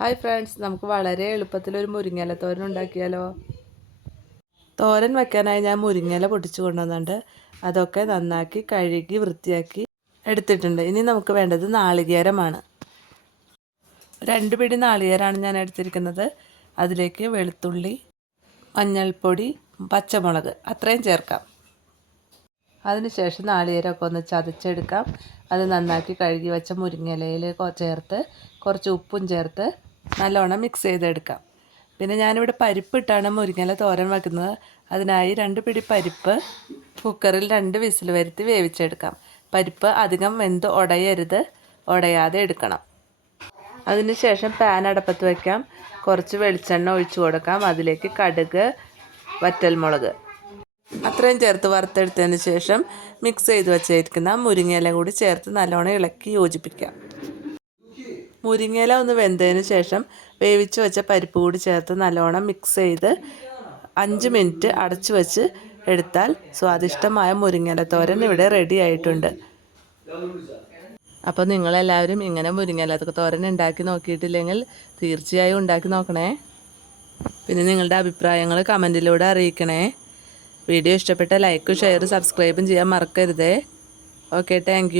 Hi friends നമുക്ക് വളരെ എളുപ്പത്തിൽ ഒരു മുരിങ്ങയില തോരൻ ഉണ്ടാക്കിയാലോ? തോരൻ വെക്കാനായി ഞാൻ മുരിങ്ങല പൊട്ടിച്ചു കൊണ്ടുവന്നുണ്ട് അതൊക്കെ നന്നാക്കി കഴുകി വൃത്തിയാക്കി എടുത്തിട്ടുണ്ട്. ഇനി നമുക്ക് വേണ്ടത് നാളികേരമാണ്. രണ്ട് പിടി നാളികേരമാണ് ഞാൻ എടുത്തിരിക്കുന്നത്. അതിലേക്ക് വെളുത്തുള്ളി മഞ്ഞൾപ്പൊടി പച്ചമുളക് അത്രയും ചേർക്കാം. അതിനുശേഷം നാളികേരമൊക്കെ ഒന്ന് ചതച്ചെടുക്കാം. അത് നന്നാക്കി കഴുകി വെച്ച മുരിങ്ങയിലയിൽ കൊ- ചേർത്ത് കുറച്ച് ഉപ്പും ചേർത്ത് നല്ലോണം മിക്സ് ചെയ്തെടുക്കാം. പിന്നെ ഞാനിവിടെ പരിപ്പിട്ടാണ് മുരിങ്ങല തോരൻ വെക്കുന്നത്. അതിനായി രണ്ട് പിടി പരിപ്പ് കുക്കറിൽ രണ്ട് വിസിൽ വരുത്തി വേവിച്ചെടുക്കാം. പരിപ്പ് അധികം വെന്ത് ഉടയരുത് ഉടയാതെ എടുക്കണം. അതിനുശേഷം പാൻ അടപ്പത്ത് വയ്ക്കാം കുറച്ച് വെളിച്ചെണ്ണ ഒഴിച്ചു കൊടുക്കാം. അതിലേക്ക് കടുക് വറ്റൽമുളക്. അത്രയും ചേർത്ത് വറുത്തെടുത്തതിന് ശേഷം മിക്സ് ചെയ്ത് വെച്ചിരിക്കുന്ന മുരിങ്ങയില കൂടി ചേർത്ത് നല്ലോണം ഇളക്കി യോജിപ്പിക്കാം. മുരിങ്ങയില ഒന്ന് വെന്തതിന് ശേഷം വേവിച്ച് വെച്ച പരിപ്പ് കൂടി ചേർത്ത് നല്ലോണം മിക്സ് ചെയ്ത് അഞ്ച് മിനിറ്റ് അടച്ചു വെച്ച് എടുത്താൽ സ്വാദിഷ്ടമായ മുരിങ്ങയില തോരൻ ഇവിടെ റെഡി ആയിട്ടുണ്ട്. അപ്പോൾ നിങ്ങളെല്ലാവരും ഇങ്ങനെ മുരിങ്ങയില തോരൻ ഉണ്ടാക്കി നോക്കിയിട്ടില്ലെങ്കിൽ തീർച്ചയായും ഉണ്ടാക്കി നോക്കണേ. പിന്നെ നിങ്ങളുടെ അഭിപ്രായങ്ങൾ കമന്റിലൂടെ അറിയിക്കണേ. വീഡിയോ ഇഷ്ടപ്പെട്ട ലൈക്കും ഷെയറും സബ്സ്ക്രൈബും ചെയ്യാൻ മറക്കരുതേ. Okay thank